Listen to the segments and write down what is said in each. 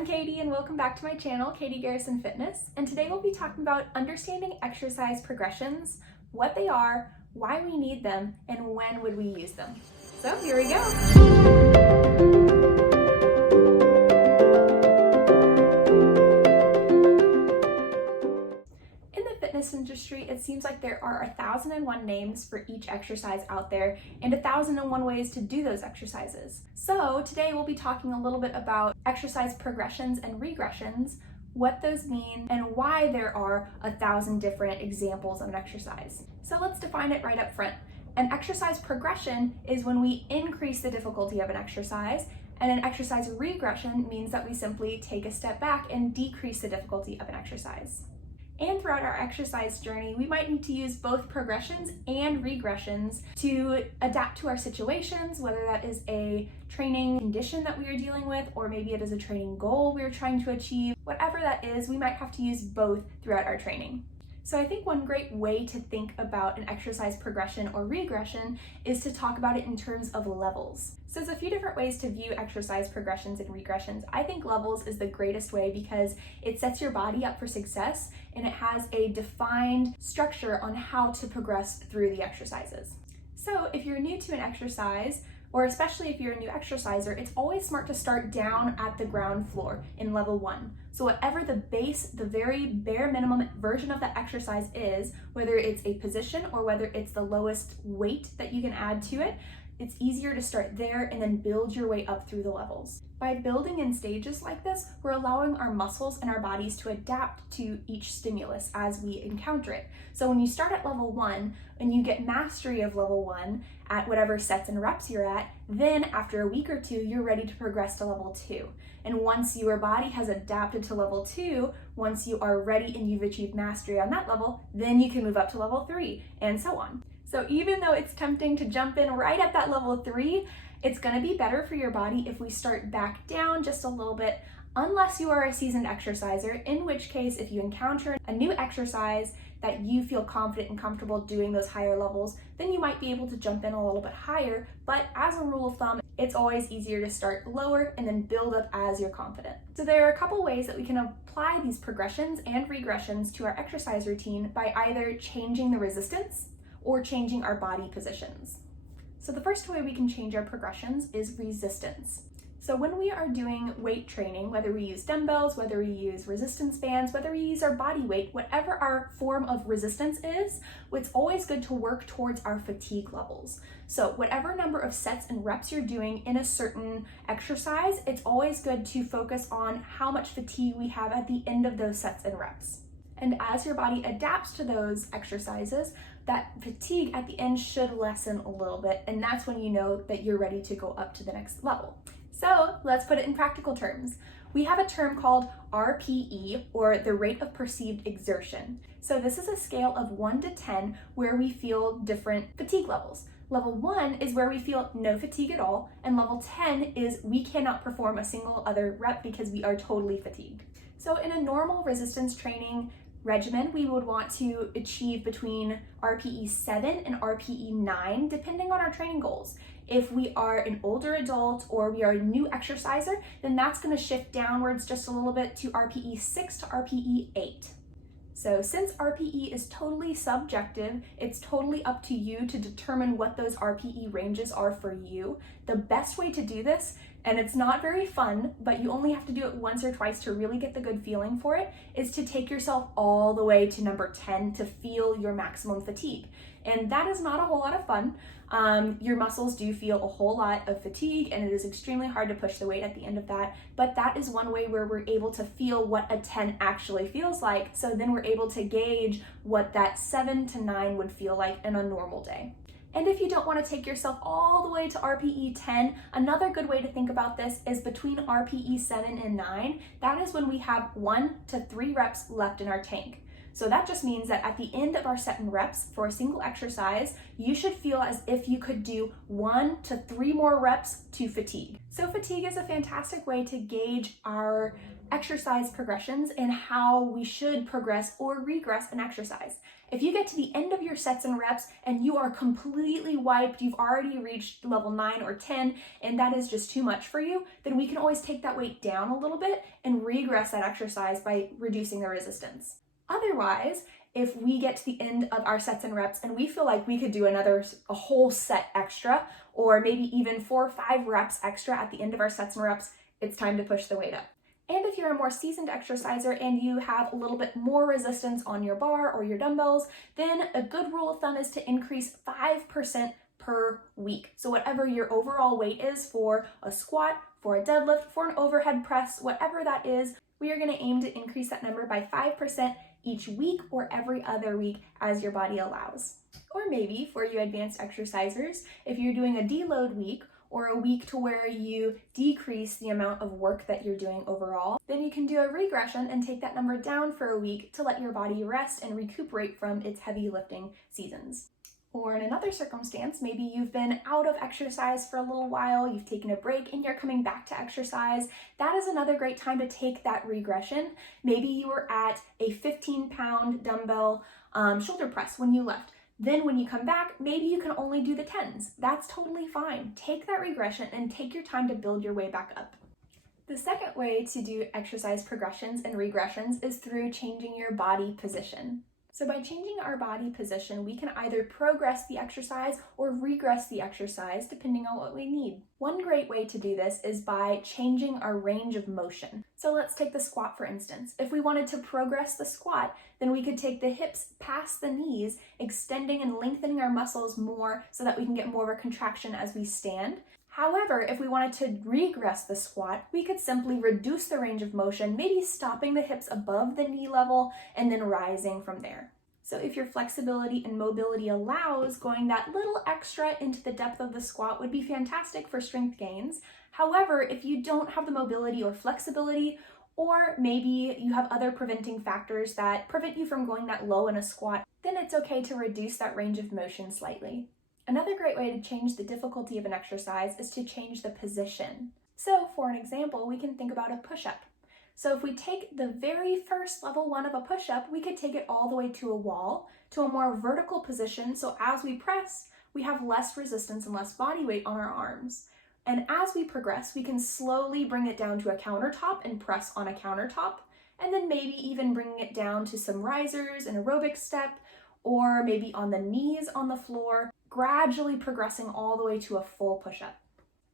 I'm Katie and welcome back to my channel, Katie Garrison Fitness, and today we'll be talking about understanding exercise progressions, what they are, why we need them, and when would we use them. So here we go. Industry, it seems like there are 1,001 names for each exercise out there and 1,001 ways to do those exercises. So today we'll be talking a little bit about exercise progressions and regressions, what those mean, and why there are 1,000 different examples of an exercise. So let's define it right up front. An exercise progression is when we increase the difficulty of an exercise, and an exercise regression means that we simply take a step back and decrease the difficulty of an exercise. And throughout our exercise journey, we might need to use both progressions and regressions to adapt to our situations, whether that is a training condition that we are dealing with, or maybe it is a training goal we are trying to achieve. Whatever that is, we might have to use both throughout our training. So I think one great way to think about an exercise progression or regression is to talk about it in terms of levels. So there's a few different ways to view exercise progressions and regressions. I think levels is the greatest way because it sets your body up for success and it has a defined structure on how to progress through the exercises. So if you're new to an exercise, or especially if you're a new exerciser, it's always smart to start down at the ground floor in level 1. So whatever the base, the very bare minimum version of that exercise is, whether it's a position or whether it's the lowest weight that you can add to it, it's easier to start there and then build your way up through the levels. By building in stages like this, we're allowing our muscles and our bodies to adapt to each stimulus as we encounter it. So when you start at level 1 and you get mastery of level 1 at whatever sets and reps you're at, then after a week or two, you're ready to progress to level 2. And once your body has adapted to level 2, once you are ready and you've achieved mastery on that level, then you can move up to level 3 and so on. So even though it's tempting to jump in right at that level 3, it's gonna be better for your body if we start back down just a little bit, unless you are a seasoned exerciser, in which case if you encounter a new exercise that you feel confident and comfortable doing those higher levels, then you might be able to jump in a little bit higher. But as a rule of thumb, it's always easier to start lower and then build up as you're confident. So there are a couple ways that we can apply these progressions and regressions to our exercise routine by either changing the resistance or changing our body positions. So the first way we can change our progressions is resistance. So when we are doing weight training, whether we use dumbbells, whether we use resistance bands, whether we use our body weight, whatever our form of resistance is, it's always good to work towards our fatigue levels. So whatever number of sets and reps you're doing in a certain exercise, it's always good to focus on how much fatigue we have at the end of those sets and reps. And as your body adapts to those exercises, that fatigue at the end should lessen a little bit, and that's when you know that you're ready to go up to the next level. So let's put it in practical terms. We have a term called RPE, or the rate of perceived exertion. So this is a scale of 1 to 10 where we feel different fatigue levels. Level 1 is where we feel no fatigue at all, and level 10 is we cannot perform a single other rep because we are totally fatigued. So in a normal resistance training regimen, we would want to achieve between RPE 7 and RPE 9, depending on our training goals. If we are an older adult or we are a new exerciser, then that's going to shift downwards just a little bit to RPE 6 to RPE 8. So since RPE is totally subjective, it's totally up to you to determine what those RPE ranges are for you. The best way to do this, and it's not very fun, but you only have to do it once or twice to really get the good feeling for it, is to take yourself all the way to number 10 to feel your maximum fatigue. And that is not a whole lot of fun. Your muscles do feel a whole lot of fatigue, and it is extremely hard to push the weight at the end of that, but that is one way where we're able to feel what a 10 actually feels like, so then we're able to gauge what that 7 to 9 would feel like in a normal day. And if you don't want to take yourself all the way to RPE 10, another good way to think about this is between RPE 7 and 9, that is when we have 1 to 3 reps left in our tank. So that just means that at the end of our set and reps for a single exercise, you should feel as if you could do 1 to 3 more reps to fatigue. So fatigue is a fantastic way to gauge our exercise progressions and how we should progress or regress an exercise. If you get to the end of your sets and reps and you are completely wiped, you've already reached level 9 or 10, and that is just too much for you, then we can always take that weight down a little bit and regress that exercise by reducing the resistance. Otherwise, if we get to the end of our sets and reps and we feel like we could do a whole set extra, or maybe even 4 or 5 reps extra at the end of our sets and reps, it's time to push the weight up. And if you're a more seasoned exerciser and you have a little bit more resistance on your bar or your dumbbells, then a good rule of thumb is to increase 5% per week. So whatever your overall weight is for a squat, for a deadlift, for an overhead press, whatever that is, we are going to aim to increase that number by 5% each week or every other week as your body allows. Or maybe for you advanced exercisers, if you're doing a deload week or a week to where you decrease the amount of work that you're doing overall, then you can do a regression and take that number down for a week to let your body rest and recuperate from its heavy lifting seasons. Or in another circumstance, maybe you've been out of exercise for a little while, you've taken a break and you're coming back to exercise. That is another great time to take that regression. Maybe you were at a 15-pound dumbbell shoulder press when you left. Then when you come back, maybe you can only do the 10s. That's totally fine. Take that regression and take your time to build your way back up. The second way to do exercise progressions and regressions is through changing your body position. So by changing our body position, we can either progress the exercise or regress the exercise depending on what we need. One great way to do this is by changing our range of motion. So let's take the squat for instance. If we wanted to progress the squat, then we could take the hips past the knees, extending and lengthening our muscles more so that we can get more of a contraction as we stand. However, if we wanted to regress the squat, we could simply reduce the range of motion, maybe stopping the hips above the knee level and then rising from there. So if your flexibility and mobility allows, going that little extra into the depth of the squat would be fantastic for strength gains. However, if you don't have the mobility or flexibility, or maybe you have other preventing factors that prevent you from going that low in a squat, then it's okay to reduce that range of motion slightly. Another great way to change the difficulty of an exercise is to change the position. So for an example, we can think about a push-up. So if we take the very first level 1 of a push-up, we could take it all the way to a wall, to a more vertical position, so as we press, we have less resistance and less body weight on our arms. And as we progress, we can slowly bring it down to a countertop and press on a countertop, and then maybe even bringing it down to some risers, an aerobic step, or maybe on the knees on the floor, gradually progressing all the way to a full push-up.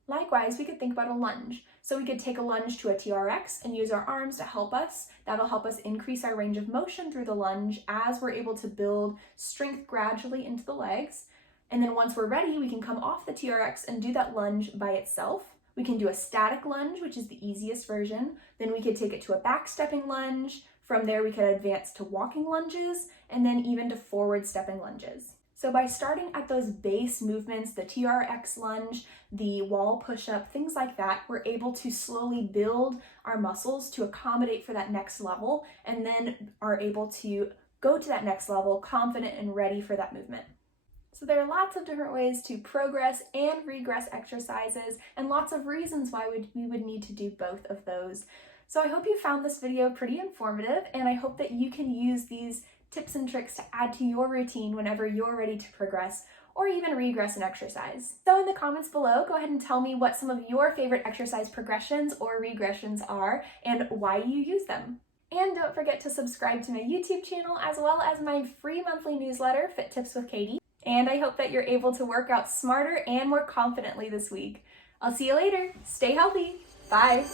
Likewise, we could think about a lunge. So we could take a lunge to a TRX and use our arms to help us. That'll help us increase our range of motion through the lunge as we're able to build strength gradually into the legs. And then once we're ready, we can come off the TRX and do that lunge by itself. We can do a static lunge, which is the easiest version. Then we could take it to a back stepping lunge. From there, we could advance to walking lunges and then even to forward stepping lunges. So by starting at those base movements, the TRX lunge, the wall push-up, things like that, we're able to slowly build our muscles to accommodate for that next level, and then are able to go to that next level confident and ready for that movement. So there are lots of different ways to progress and regress exercises, and lots of reasons why we would need to do both of those. So I hope you found this video pretty informative, and I hope that you can use these tips and tricks to add to your routine whenever you're ready to progress or even regress an exercise. So in the comments below, go ahead and tell me what some of your favorite exercise progressions or regressions are and why you use them. And don't forget to subscribe to my YouTube channel as well as my free monthly newsletter, Fit Tips with Katie. And I hope that you're able to work out smarter and more confidently this week. I'll see you later. Stay healthy. Bye.